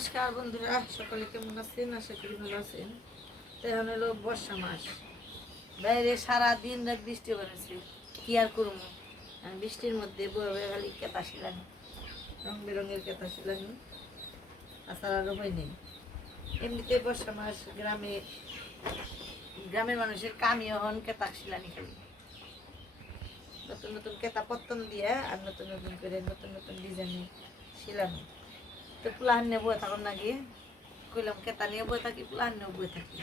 নমস্কার বন্ধুরা, সকলে কেমন আছেন? আশা করি ভালো আছেন। তো এখন হলো বর্ষা মাস। বাইরে সারা দিন রাত বৃষ্টি পড়েছে কি আর করব? বৃষ্টির মধ্যে বয়ে খালি কেতা শিলানি, রং বেরঙের কেতা শিলানি। তাছাড়া আর উপায় নেই। এমনিতে বর্ষা মাস, গ্রামে, গ্রামের মানুষের কামিও হন কেতা শিলানি খালি। নতুন নতুন কেতা পত্তন দিয়ে আর নতুন নতুন করে নতুন নতুন ডিজাইনে শিলানি। তো প্লান নিয়ে বয়ে থাকুন নাকি? কইলাম, কেতা নিয়ে থাকি প্লান নিয়ে থাকি।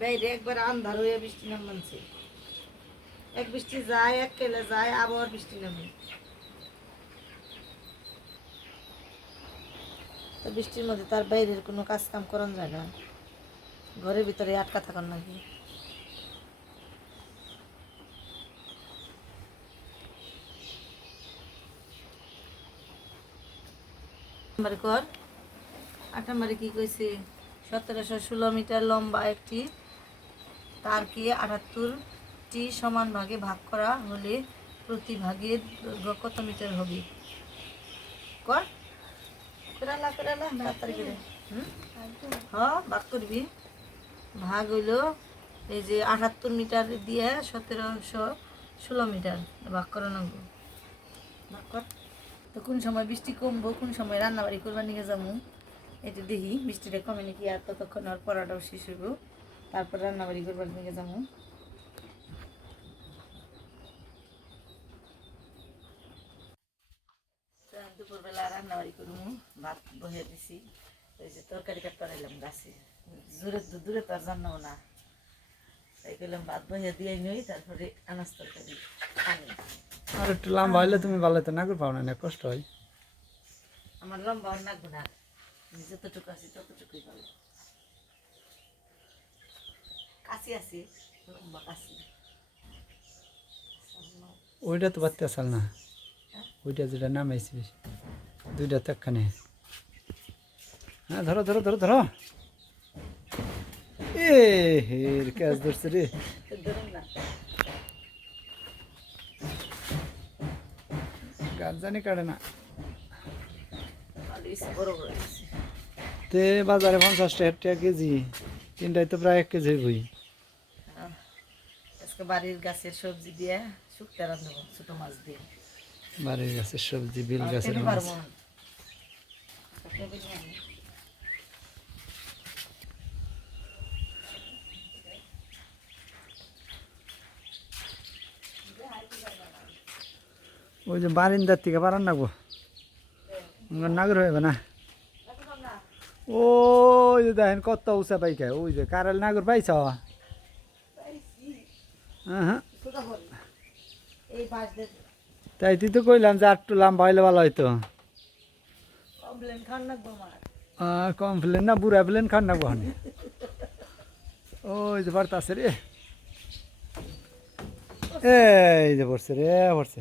বাইরে একবার আন্ধার হয়ে বৃষ্টি নামছে। এক বৃষ্টি যায়, এক কেলে যায়, আবার বৃষ্টি নামে। তো বৃষ্টির মধ্যে তার বাইরের কোনো কাজ কাম করান যায় না। ঘরের ভিতরে আটকা থাকুন নাকি? নাম্বার কর আট নম্বরে কি কইছে? সতেরোশো ষোলো মিটার লম্বা একটি তারকে আটাত্তরটি সমান ভাগে ভাগ করা হলে প্রতি দৈর্ঘ্য কত মিটার হবে? কর করালা করালা তাড়াতাড়ি করে। হুম? হ্যাঁ ভাগ করবি ভাগ হইল এই যে আটাত্তর মিটার দিয়ে সতেরোশো ষোলো মিটার। ভাগ করা লাগবে ভাগ কর। তো কোন সময় বৃষ্টি কমবো কোন সময় রান্না বাড়ি করবার নিয়ে যাব? এটা দেখি বৃষ্টিটা কমে নাকি আর ততক্ষণ আর পড়াটাও শেষ হইব। তারপর রান্না বাড়ি করবার নিয়ে যাব। দুপুরবেলা রান্না বাড়ি করব ভাত বহে দিছি। ওই যে তরকারি কাট করাইলাম গাছে। দূরে দূরে তো আর জানাব না। তাই করলাম ভাত বহে দিয়ে নই তারপরে আনাজ তরকারি আনি। আর একটু লম্বা হইলে তুমি ভালো তো না করে পাও না কষ্ট হয়। আমার লম্বা লাগবে না। যতটুকু আছি ততটুকুই ভালো কাশি আছে লম্বা কাশি। ওইটা তো বাড়তে আসাল না। ওইটা যেটা নামাইছি বেশি। দুইটা তো একখানে। হ্যাঁ ধরো ধরো ধরো ধরো। এ হের ক্যাচ ধরছে রে। গাছ জানি কাটে না। বড় বড়। তে বাজারে পঞ্চাশ টাকা টাকা কেজি তিনটায় তো প্রায় এক কেজি আজকে বাড়ির গাছের সবজি দিয়ে শুক্তা রান্ধবো ছোট মাছ দিয়ে। বাড়ির গাছের সবজি বিল গাছের মাছ। ওই যে বারিন্দার থেকে বারান নাগবো নাগর হইবে না? ওই যে দেখেন কত উঁচা পাইকা ওই যে কারাল নাগর পাইছ? তাই তুই তো কইলাম যে আটটু লম্বা হইলে ভালো হইতো। কমপ্লেন না বুড়া ফেলেন খান না বহানে ওই যে বার্তা আছে রে। এই যে পড়ছে রে পড়ছে।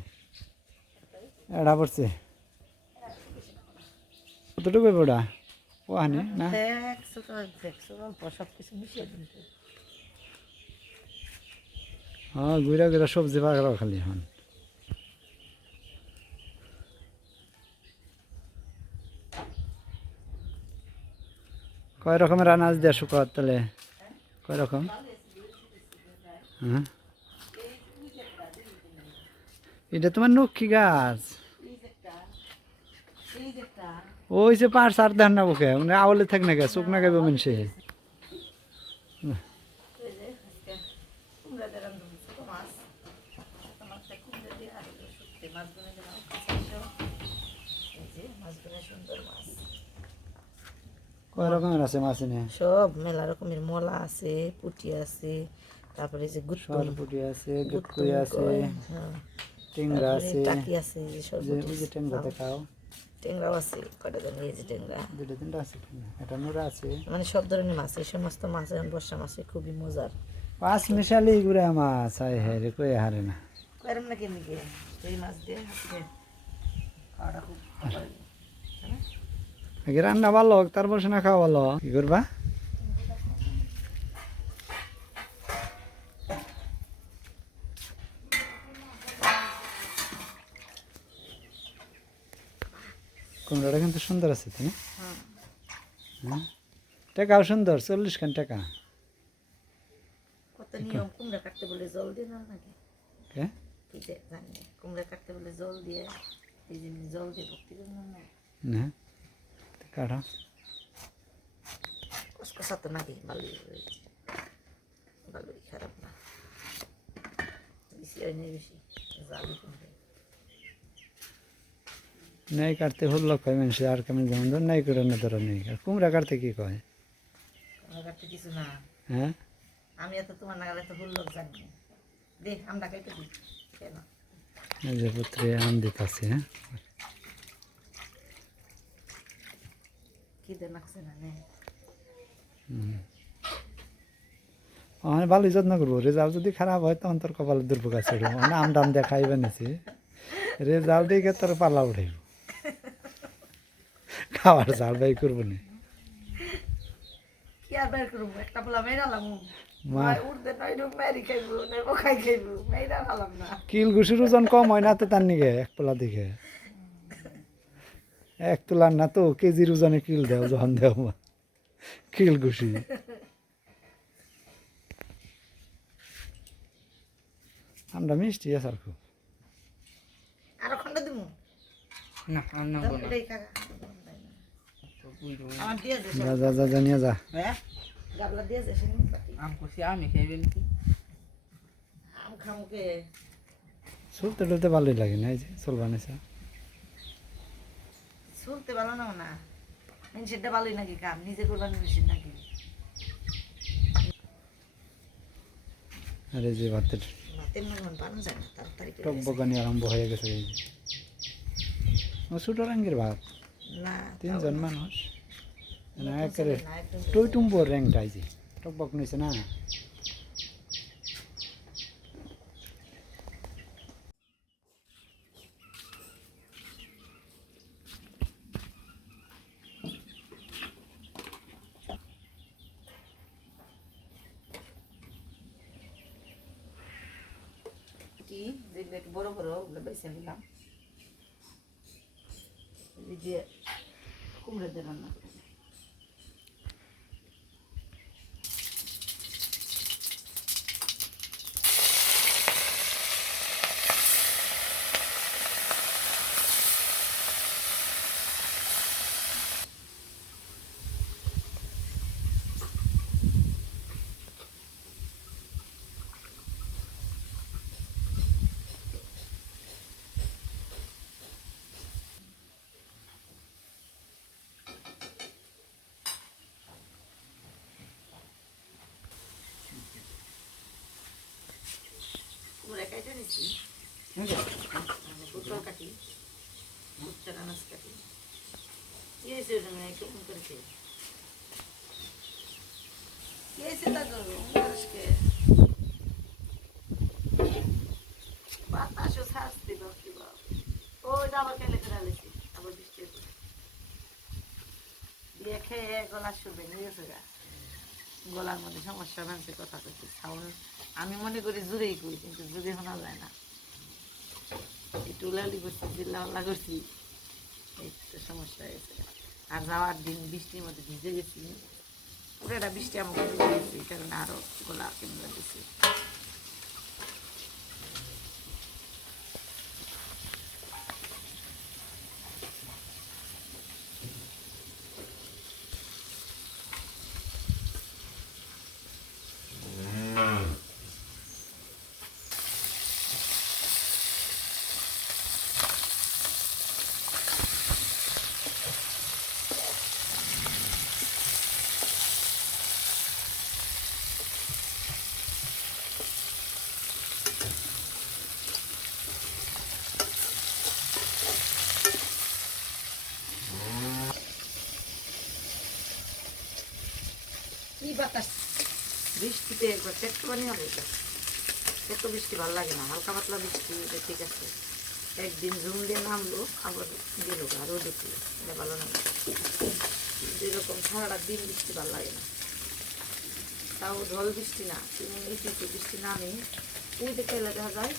এড়া পড়ছে। কতটুকু ওটা ও হানি না। হ্যাঁ ঘুরা ঘুরা সবজি বাগড়াও খালি হন কয় রকমের আনাজ দেয় শুকাওয়ার তাহলে কয় রকম? হ্যাঁ? এটা তোমার নক্ষী গাছ এই যে একটা এই যে একটা ওই যে পাঁচ সার দেন না ওকে মানে আওলে থাক না গে চোখ না গাবে মানুষে কয় রকমের আছে মাছ নিয়ে সব মেলা রকমের মলা আছে পুটি আছে তারপরে যে গুত্তুন সরপুটি আছে গেটকুই আছে হ্যাঁ। টিংরা আছে। টাকি আছে যে ওই যে খাও। ট্যাংরাও আছে কটা জানি এই যে ট্যাংরা দুটো তিনটা আছে এটা নোরা আছে মানে সব ধরনের মাছ এই সমস্ত মাছ এখন বর্ষা মাছে খুবই মজার। পাঁচ মিশালি ঘুরে মাছ আয় হ্যাঁ রে কই হারে না। করেন না কেমনি এই মাছ দিয়ে হাতে খাওয়াটা খুব রান্না ভালো তারপর তারপর সেনা খাওয়া ভালো কি করবা কুমড়াটা কিন্তু সুন্দর আছে তাই না? হ্যাঁ হ্যাঁ টাকাও সুন্দর চল্লিশ খান টাকা। কত নিয়ম কুমড়া কাটতে বলে জল দিয়ে না নাকি? কে? কি যে জানি না। কুমড়া কাটতে বলে জল দিয়ে এই যে জল দিয়ে ভক্তি করুন না। না? কাটা। কসকসা তো নাকি ভালোই ভালোই খারাপ না। বেশি হয় বেশি জালি নাই কাটতে হল কয় মানুষ আর কেমন যেমন ধর নাই করে না ধরো নেই আর কুমড়া কাটতে কি কয়? হ্যাঁ? আমি এত তোমার নাগালে তো হুল্লোক জানি না। দে আমরা কেটে দিই। কেন এই যে পুত্রে আম দিতেছে হ্যাঁ? ভালোই যত্ন করব। রেজাল্ট যদি খারাপ হয় তখন তোর কপালে দুর্ভোগ আছে। মানে আম ডাম দিয়ে খাইবে নিছি রেজাল্ট দিকে তোর পালা উঠাইব। খাওয়ার জাল বাই করব না। কিল ঘুষির ওজন কম হয় না তো তার নিকে এক পোলা দিকে এক তোলার না তো কেজির ওজনে কিল দেও যখন দেও মা। কিল ঘুষি। আমরা মিষ্টি আছে আর খুব। আরও খন্ডা দিমু? না না দাও, এটাই খাগা আমার দিয়ে দে যা যা যা যা নিয়ে যা। হ্যাঁ? গাবলা দিয়ে দে শুনি বাকি আম খুশি আমি খাইবেন কি আম খামুকে। চলতে টলতে ভালোই লাগে না এই যে চলবা নিছে শুনতে ভালো নাও না। মেনশিটটা ভালোই নাকি কাম নিজে করবার মেশিন নাকি আর যে ভাতের না টক বগানি আরম্ভ হয়ে গেছে এই যে। ও ছোটো রঙের ভাত। না তিনজন মানুষ না নতুন একেবারে ছেলে না, একদম টই টুম্বর র্যাংটা এই যে টক বক নিছে না কি যেগুলো একটু বড় বড় ওগুলো বেছে নিলাম এই দিয়ে কুমড়ো দিয়ে রান্না করব কাটে নিচ্ছি পুত্র কাটি পুত্রের আনাজ কাটি আবার কেলে আলেছি আবার বৃষ্টি দিয়ে খেয়ে গলা শুবে নিয়েছে গা গলার মধ্যে সমস্যা ভাঙছে কথা করছি সাউন্ড আমি মনে করি জুড়েই করি, কিন্তু জুড়ে শোনা যায় না। একটু উলালি করছি চিল্লা করছি তো সমস্যা হয়েছে আর যাওয়ার দিন বৃষ্টির মধ্যে ভিজে গেছি। পুরোটা বৃষ্টি আমাকে ভিজে এই কারণে আরও গলা কেমন লাগছে কি বাতাস বৃষ্টিতে একবার চেট্টু পানি হবে এটা এত বৃষ্টি ভালো লাগে না, হালকা পাতলা বৃষ্টি ঠিক আছে। একদিন জুম দিয়ে নামলো, আবার গেলো আর রোদ এটা ভালো না। যেরকম সারাটা দিন বৃষ্টি ভালো লাগে না। তাও ঢল বৃষ্টি না একটু একটু বৃষ্টি নামে উইতে খেলে দেখা যায়,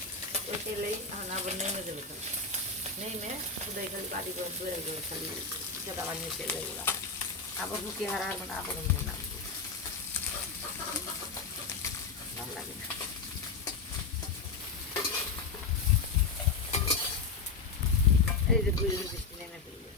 ওই খেলেই আবার নেমে দেবে খালি। নেমে শুধু খালি বাড়ি ঘর দূরে গিয়ে খালি কেটা বানিয়ে খেলে এগুলা আবার ঢুকে হারা হারবো না আবার অন্য নাম। ভালো লাগে না? এই যে বৃষ্টি নেমে ফেললে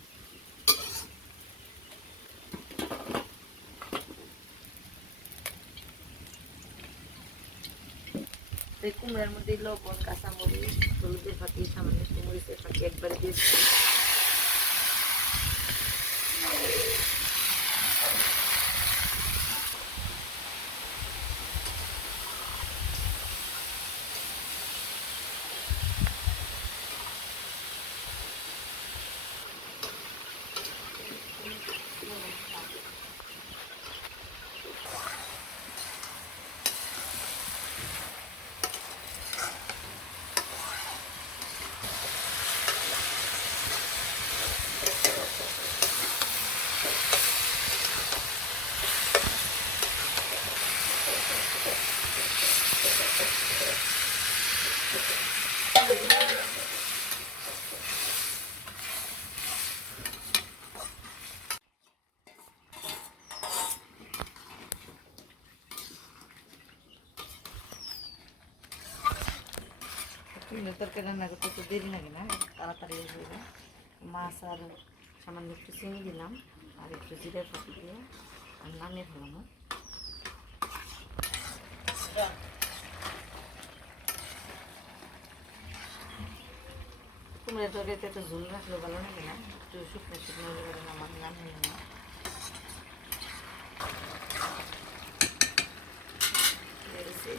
এই কুমড়ার মধ্যে লবণ, কাঁচামরিচ, হলুদের ফাঁকি সামান্য একটু মরিচের ফাঁকি একবারে দিয়ে দিচ্ছি কুমড়োর তরকারি রান্না করতে তো দেরি লাগে না তাড়াতাড়ি হয়ে যায় মাছ আর সামান্য একটু চিনি দিলাম, আর একটু জিরে ফাঁকি দিয়ে আর নামিয়ে ফেলাম কুমড়োর তরকারিতে একটু ঝোল রাখলেও ভালো লাগে না, একটু শুকনো শুকনো আমার নামিয়ে নেওয়া বেড়েছে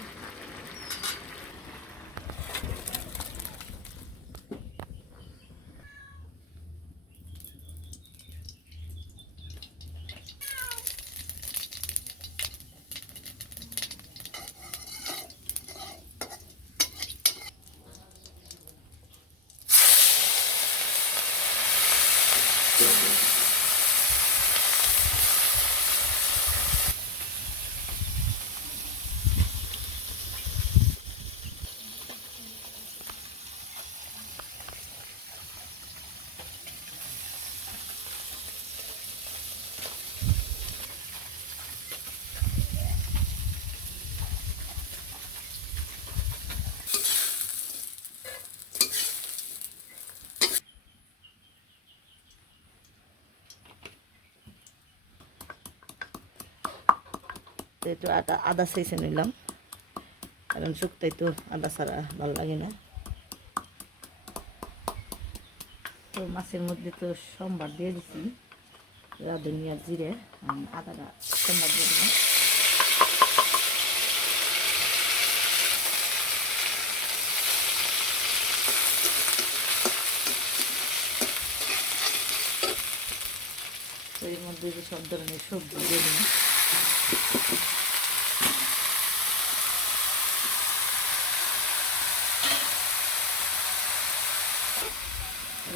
তো একটু আদা আদা সেসে নিলাম। কারণ শুক্তাই তো আদা ছাড়া ভালো লাগে না। তো মাছের মধ্যে তো সোমবার দিয়ে দিছি। রাঁধুনি আর জিরে আদাটা সোমবার দিয়ে দিলাম। এর মধ্যে যে সব ধরনের সবজি দিয়ে দিলাম।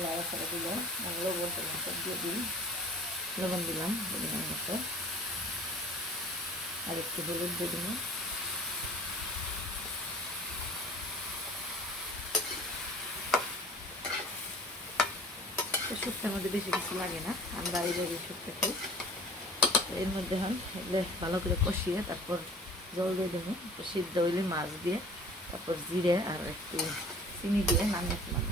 লাড়া ছাড়া দিল লবণ টবণ সব দিয়ে দিই লবণ দিলাম পরিমাণ মতো। আর একটু হলুদ দিয়ে দিলাম। শুক্তার মধ্যে বেশি কিছু লাগে না, আমরা এইভাবে শুক্তা খাই। এর মধ্যে হয় এগুলো ভালো করে কষিয়ে তারপর জল দিয়ে দেবো। সিদ্ধ হইলে মাছ দিয়ে, তারপর জিরে আর একটু চিনি দিয়ে নামিয়ে ফেলাম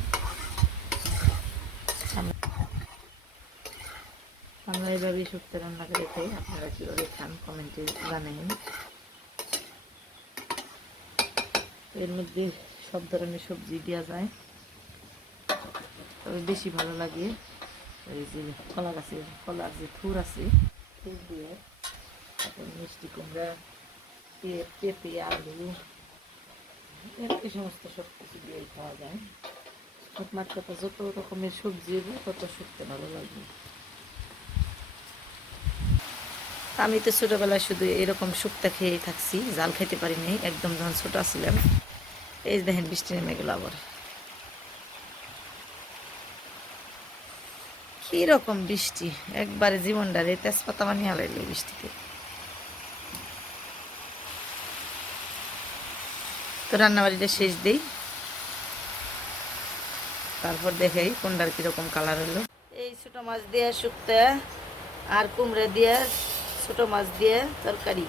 আমরা এভাবে শুক্তো রান্না করে খাই। আপনারা কীভাবে খান কমেন্টে জানাবেন এর মধ্যে সব ধরনের সবজি দেওয়া যায়। তবে বেশি ভালো লাগে ওই যে কলা গাছের, কলার যে থুর আছে থুর দিয়ে, তারপর মিষ্টি কুমড়া পেঁপে, আলু, এই সমস্ত সব কিছু দিয়ে খাওয়া যায়। মোটমাট কথা যত রকমের সবজি হবে, তত শুকতে ভালো লাগবে। আমি তো ছোটোবেলায় শুধু এরকম শুক্তা খেয়েই থাকছি, জাল খেতে পারিনি, একদম যখন ছোটো ছিলাম। এই দেখেন বৃষ্টি নেমে গেল আবার। কি রকম বৃষ্টি? একবারে জীবনটারে তেজপাতা বানিয়ে হালাইলো বৃষ্টিতে। তো রান্নাবাড়িটা শেষ দেই। তারপর দেখাই কোনটার কীরকম কালার হলো এই ছোট মাছ দিয়ে শুক্তা, আর কুমড়ে দিয়ে ছোট মাছ দিয়ে তরকারি।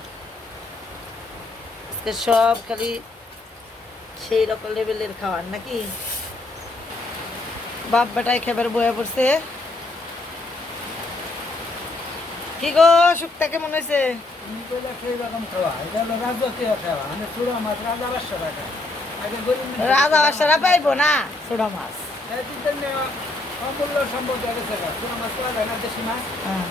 আজকে সব খালি সেই রকম লেভেলের খাবার নাকি? বাপ বেটায় খেবার বয়ে পড়ছে কি গো শুক্তা কেমন হয়েছে তুমি কইলা সেই রকম খাওয়া এটা হলো রাজকীয় খাওয়া মানে চূড়া মাছ রাজা বাসারা পাইবো না? মাছ। সম্পদ হয়ে গা। হ্যাঁ।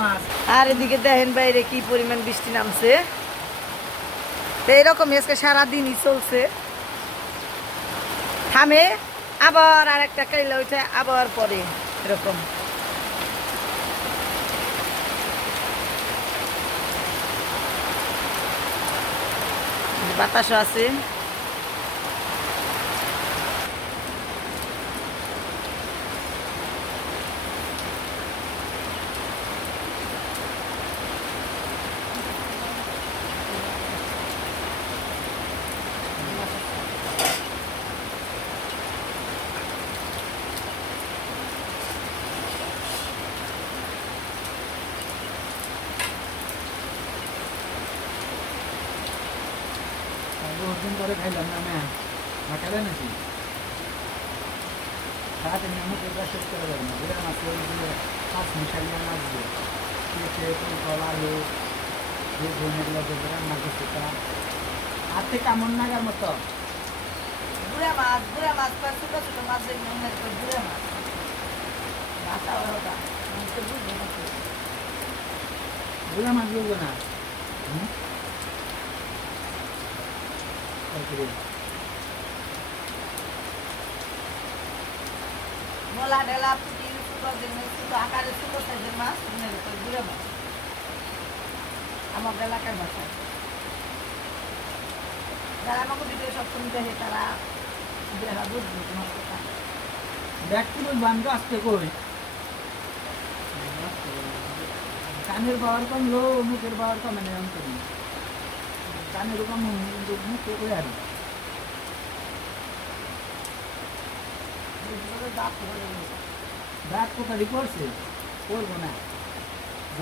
মাছ। আর এদিকে দেখেন বাইরে কি পরিমাণ বৃষ্টি নামছে। তো এরকম আজকে সারাদিনই চলছে। থামে আবার আর একটা কাইলা উঠে আবার পরে এরকম। বাতাসও আছে আর বহুত দিন পরে খাইলাম না আমি না খেলে নাকি মুখে ব্রাশ করে যাবে না বিরাট মাছ ওই দিয়ে পাঁচ মিশালিয়া মাছ দিয়ে পেঁপে ফুলকল আলু বেগুন এগুলো দিয়ে রান্না করছে তা আর থেকে কেমন নাগার মতো বুড়া মাছ বুড়া মাছ বা ছোট ছোট মাছ দেখবেন মনে হয় বুড়া মাছ মাথা ওটা মাছটা বুঝবে না তো। বুড়া মাছ বলব না হুম? তারপরে মোলা ডেলা পুটি ছোট ছোট আকারে ছোট সাইজের মাছ বুড়া মাছ আমার এলাকার ভাষায় যারা আমাকে ভিডিও সবসময় দেখে তারা দেখা বুঝবে তোমার কথা। দেখতে বলব আমি তো আসতে কই কানের পাওয়ার কমলো, মুখের পাওয়ার কমে করি। কানের কম, মুখে করে আর দাঁত কোথায়? পড়ছে করব না।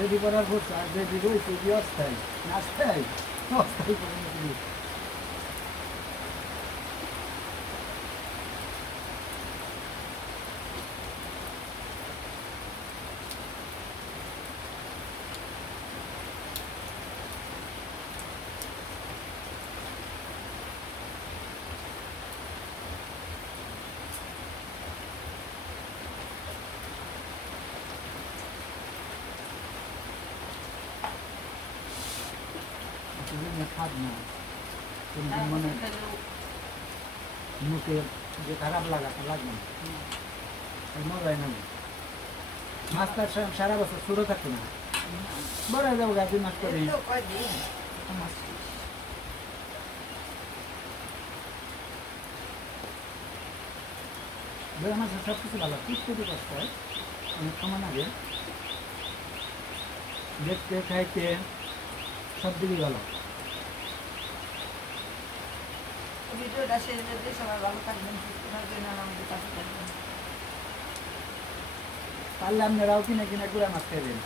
যদি করার করছে, আর যদি রয়েছে অস্থায়ী? নাস্তায় অস্থায়ী। করে নিয়েছি তুমি খাব না কিন্তু মনে মুখে যে খারাপ লাগাটা লাগবে না মজাই নেবে মাছটা সারা বছর শুরু থাকতো না। বড় যাব গা মাস বড় মাছের সব কিছু ভালো কুচকুটি কষ্ট হয় অনেক সময় লাগে দেখতে, খাইতে, সব ভিডিওটা শেষ করতে সবাই ভালো থাকবেন, সুস্থ থাকবেন, আর আমাদের কাছে থাকবেন। পারলে আপনারাও কিনে কিনে গুড়া মাছ খাইবেন।